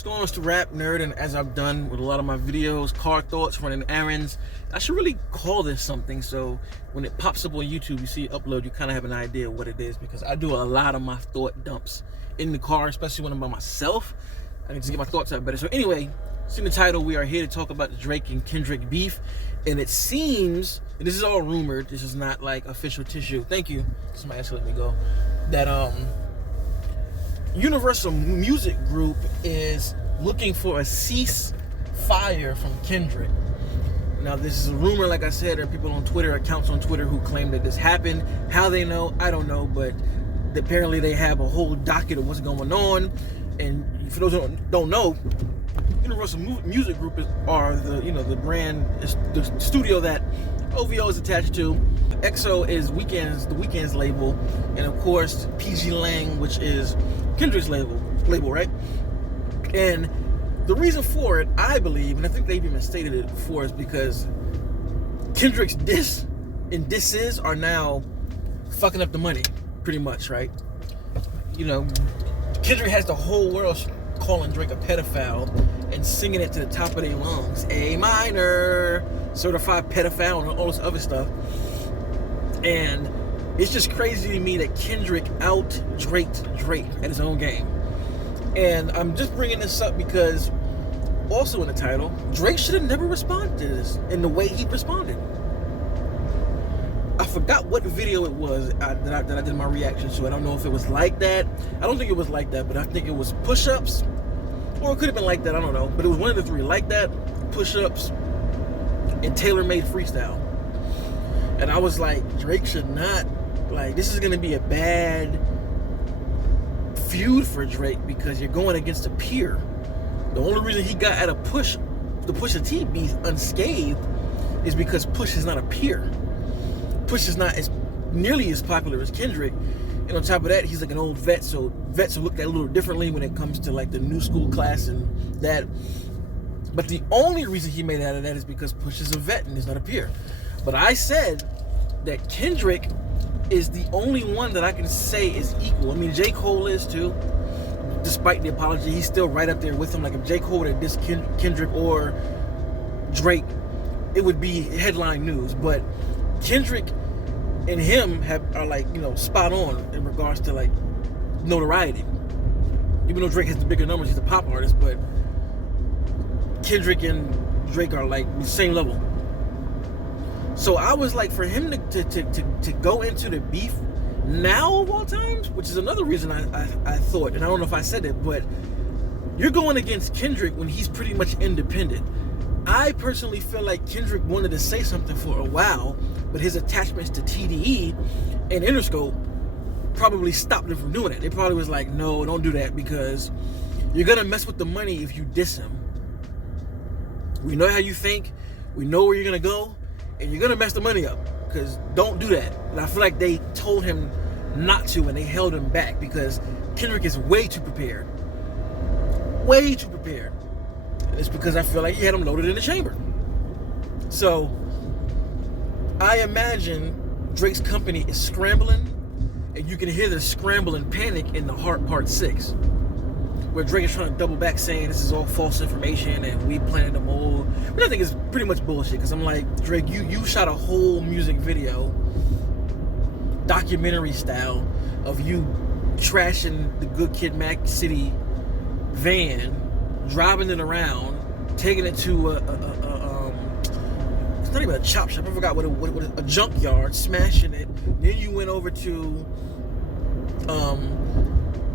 What's going on? It's the RapNerd, and as I've done with a lot of my videos, car thoughts, running errands, I should really call this something so when it pops up on YouTube, you see it upload, you kind of have an idea of what it is, because I do a lot of my thought dumps in the car, especially when I'm by myself. I need to get my thoughts out better. So anyway, see the title, we are here to talk about the Drake and Kendrick beef, and it seems, and this is all rumored, this is not like official tissue, thank you, somebody else let me go, that Universal Music Group is looking for a ceasefire from Kendrick. Now, this is a rumor, like I said. There are people on Twitter, accounts on Twitter, who claim that this happened. How they know, I don't know, but apparently they have a whole docket of what's going on. And for those who don't know, Universal Music Group are the brand, the studio that OVO is attached to. EXO is the Weeknd's label, and of course PG Lang, which is Kendrick's label, right? And the reason for it, I believe, and I think they've even stated it before, is because Kendrick's diss and disses are now fucking up the money, pretty much, right? You know, Kendrick has the whole world calling Drake a pedophile and singing it to the top of their lungs. A minor, certified pedophile, and all this other stuff. And it's just crazy to me that Kendrick out-Draked Drake at his own game. And I'm just bringing this up because, also in the title, Drake should have never responded to this in the way he responded. I forgot what video it was that I did my reaction to. I don't know if it was like that. I don't think it was like that, but I think it was push-ups. Or it could have been like that, I don't know. But it was one of the three, like that, push-ups, and tailor-made freestyle. And I was like, Drake should not, like, this is going to be a bad feud for Drake because you're going against a peer. The only reason he got at the Pusha T beef unscathed is because Push is not a peer. Push is not nearly as popular as Kendrick. And on top of that, he's like an old vet, so vets will look at it a little differently when it comes to like the new school class and that. But the only reason he made out of that is because Push is a vet and he's not a peer. But I said that Kendrick is the only one that I can say is equal. I mean, J. Cole is too. Despite the apology, he's still right up there with him. Like if J. Cole would have dissed Kendrick or Drake, it would be headline news. But Kendrick and him are like, spot on in regards to like notoriety. Even though Drake has the bigger numbers, he's a pop artist, but Kendrick and Drake are like the same level. So I was like, for him to go into the beef now of all times, which is another reason I thought, and I don't know if I said it, but you're going against Kendrick when he's pretty much independent. I personally feel like Kendrick wanted to say something for a while, but his attachments to TDE and Interscope probably stopped him from doing it. They probably was like, no, don't do that because you're going to mess with the money if you diss him. We know how you think. We know where you're going to go. And you're going to mess the money up, because don't do that. And I feel like they told him not to, and they held him back, because Kendrick is way too prepared. Way too prepared. And it's because I feel like he had him loaded in the chamber. So, I imagine Drake's company is scrambling, and you can hear the scramble and panic in The Heart Part 6. Where Drake is trying to double back saying this is all false information and we planted the mold. Which I think is pretty much bullshit, because I'm like, Drake, you shot a whole music video, documentary style, of you trashing the Good Kid Mac City van, driving it around, taking it to it's not even a chop shop, I forgot what a junkyard, smashing it. Then you went over to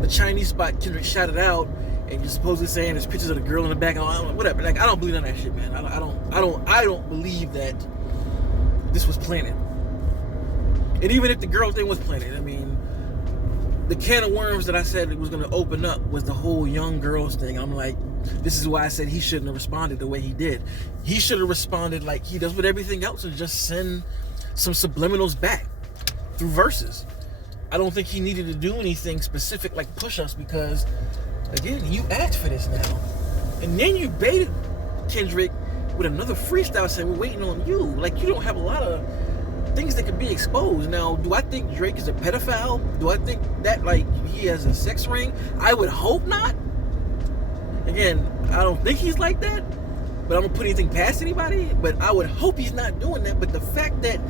the Chinese spot, Kendrick shot it out, and you're supposedly saying there's pictures of the girl in the back, and whatever. Like, I don't believe in that shit, man. I don't believe that this was planted. And even if the girl thing was planted, I mean, the can of worms that I said it was going to open up was the whole young girls thing. I'm like, this is why I said he shouldn't have responded the way he did. He should have responded like he does with everything else and just send some subliminals back through verses. I don't think he needed to do anything specific like push-ups, because, again, you asked for this now. And then you baited Kendrick with another freestyle saying, we're waiting on you. Like, you don't have a lot of things that could be exposed. Now, do I think Drake is a pedophile? Do I think that, like, he has a sex ring? I would hope not. And again, I don't think he's like that, but I don't put anything past anybody. But I would hope he's not doing that. But the fact that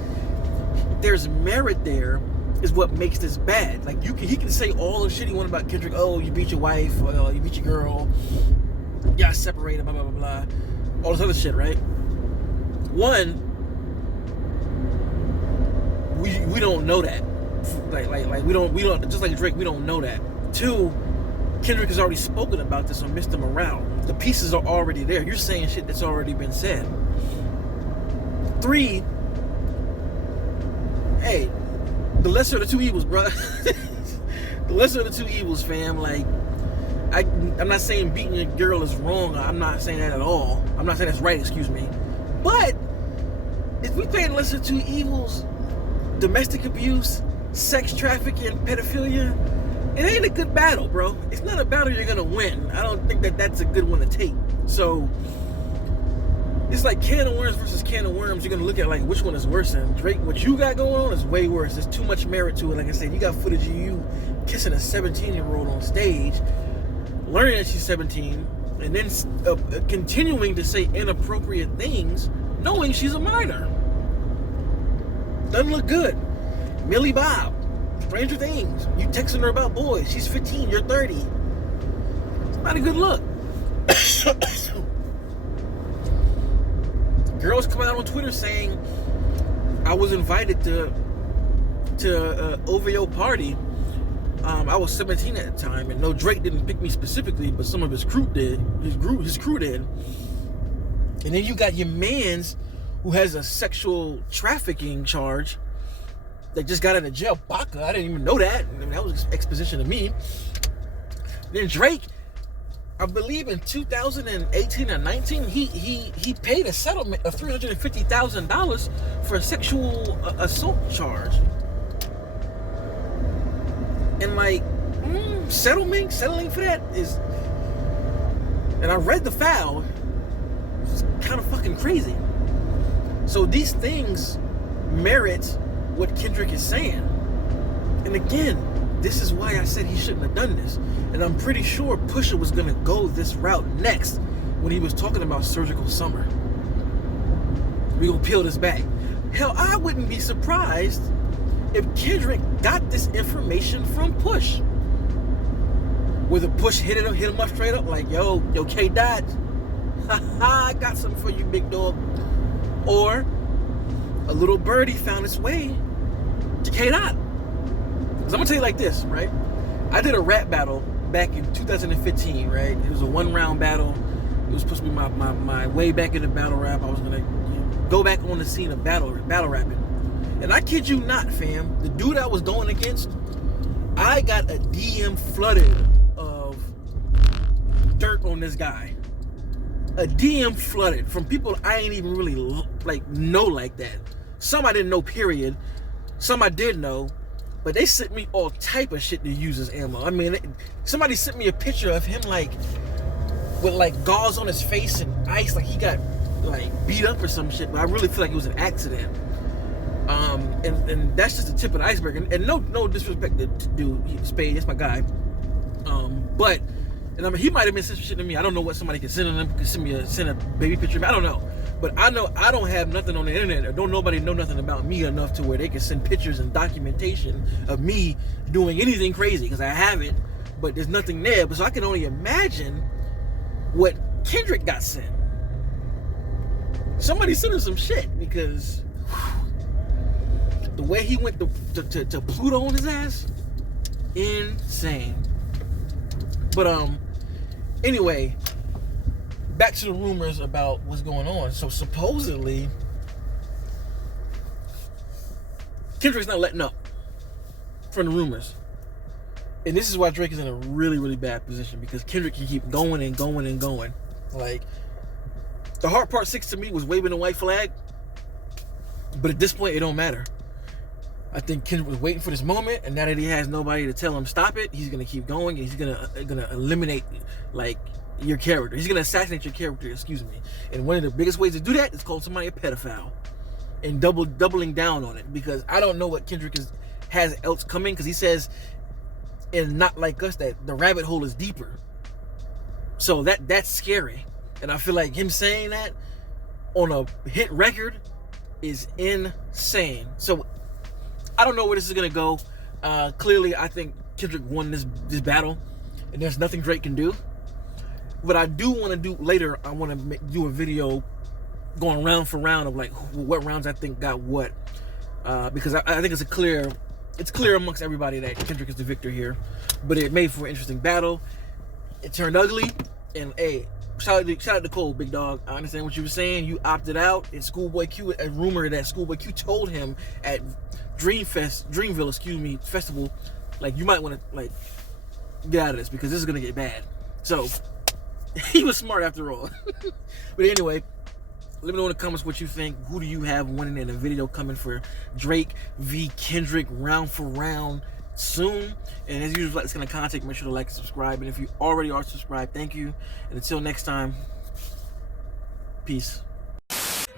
there's merit there is what makes this bad. Like, he can say all the shit he wants about Kendrick. Oh, you beat your wife, or you beat your girl, y'all separated, blah blah blah blah, all this other shit, right? One, we don't know that. Like we don't just like Drake, we don't know that. Two, Kendrick has already spoken about this on Mr. Morale. The pieces are already there. You're saying shit that's already been said. Three, hey, the lesser of the two evils, bro. The lesser of the two evils, fam. Like, I'm not saying beating your girl is wrong. I'm not saying that at all. I'm not saying that's right, excuse me. But if we playing lesser of two evils, domestic abuse, sex trafficking, pedophilia, it ain't a good battle, bro. It's not a battle you're gonna win. I don't think that's a good one to take. So it's like can of worms versus can of worms. You're gonna look at like which one is worse. And Drake, what you got going on is way worse. There's too much merit to it. Like I said, you got footage of you kissing a 17-year-old on stage, learning that she's 17, and then continuing to say inappropriate things, knowing she's a minor. Doesn't look good. Millie Bob, Stranger Things. You texting her about boys. She's 15. You're 30. It's not a good look. Girls coming out on Twitter saying I was invited to OVO party. I was 17 at the time, and no, Drake didn't pick me specifically, but some of his crew did. His crew did. And then you got your mans who has a sexual trafficking charge that just got out of jail. Baca, I didn't even know that. I mean, that was exposition to me. Then Drake, I believe in 2018 or 19, he paid a settlement of $350,000 for a sexual assault charge. And like, settling for that is, and I read the file, it's kind of fucking crazy. So these things merit what Kendrick is saying. And again, this is why I said he shouldn't have done this. And I'm pretty sure Pusha was gonna go this route next when he was talking about Surgical Summer. We gonna peel this back. Hell, I wouldn't be surprised if Kendrick got this information from Push. Whether Push hit him up straight up like, yo, K Dot, I got something for you, big dog. Or a little birdie found its way to K Dot. Because I'm gonna tell you like this, right? I did a rap battle back in 2015, right? It was a 1-round battle. It was supposed to be my way back into battle rap. I was gonna go back on the scene of battle rapping. And I kid you not, fam, the dude I was going against, I got a DM flooded of dirt on this guy. A DM flooded from people I ain't even really know like that. Some I didn't know, period. Some I did know, but they sent me all type of shit to use as ammo. I mean, somebody sent me a picture of him like with like gauze on his face and ice, like he got like beat up or some shit. But I really feel like it was an accident. And that's just the tip of the iceberg. And no disrespect to dude Spade, that's my guy. But and I mean, he might have been sent some shit to me. I don't know what somebody can send them. Can send a baby picture. I don't know. But I know I don't have nothing on the internet, or don't nobody know nothing about me enough to where they can send pictures and documentation of me doing anything crazy, because I haven't. But there's nothing there. But so I can only imagine what Kendrick got sent. Somebody sent him some shit, because the way he went to Pluto on his ass, insane. But anyway, back to the rumors about what's going on. So supposedly, Kendrick's not letting up from the rumors. And this is why Drake is in a really, really bad position, because Kendrick can keep going and going and going. Like, the hard part 6 to me was waving the white flag. But at this point, it don't matter. I think Kendrick was waiting for this moment, and now that he has nobody to tell him stop it, he's gonna keep going, and he's gonna eliminate like your character. He's gonna assassinate your character, excuse me. And one of the biggest ways to do that is call somebody a pedophile, and doubling down on it, because I don't know what Kendrick has else coming, because he says in Not Like Us that the rabbit hole is deeper. So that's scary. And I feel like him saying that on a hit record is insane. So I don't know where this is gonna go. Clearly, I think Kendrick won this battle, and there's nothing Drake can do. What I do want to do later, I want to do a video going round for round of like what rounds I think got what, because I think it's clear amongst everybody that Kendrick is the victor here. But it made for an interesting battle. It turned ugly, and hey, shout out to Cole, big dog. I understand what you were saying. You opted out, and Schoolboy Q, a rumor that Schoolboy Q told him at Dreamville, festival, like, you might want to like get out of this because this is gonna get bad. So he was smart after all. But anyway, let me know in the comments what you think. Who do you have winning in a video coming for Drake v Kendrick round for round soon? And as usual, it's gonna contact, make sure to like and subscribe. And if you already are subscribed, thank you. And until next time, peace.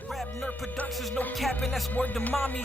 RapNerd Productions, no capping, that's word to mommy.